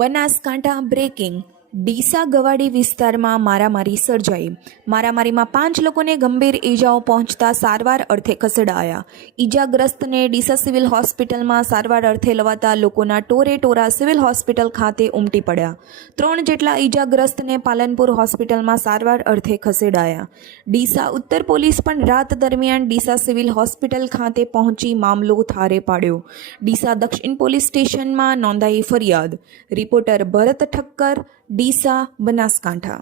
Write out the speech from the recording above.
Banaskantha breaking Deesa ગવાડી વિસ્તારમાં મારામારી સર્જાઈ. મારામારીમાં પાંચ લોકોને ગંભીર ઈજાઓ પહોંચતા સારવાર અર્થે ખસેડાયા. ઈજાગ્રસ્તને ડીસા સિવિલ હોસ્પિટલમાં સારવાર અર્થે લવાતા લોકોના ટોરે ટોરા સિવિલ હોસ્પિટલ ખાતે ઉમટી પડ્યા. ત્રણ જેટલા ઈજાગ્રસ્તને પાલનપુર હોસ્પિટલમાં સારવાર અર્થે ખસેડાયા. ડીસા ઉત્તર પોલીસ પણ રાત દરમિયાન ડીસા સિવિલ હોસ્પિટલ ખાતે પહોંચી મામલો થારે પાડ્યો. ડીસા દક્ષિણ પોલીસ સ્ટેશનમાં નોંધાઈ ફરિયાદ. રિપોર્ટર ભરત ઠક્કર ડીસા બનાસકાંઠા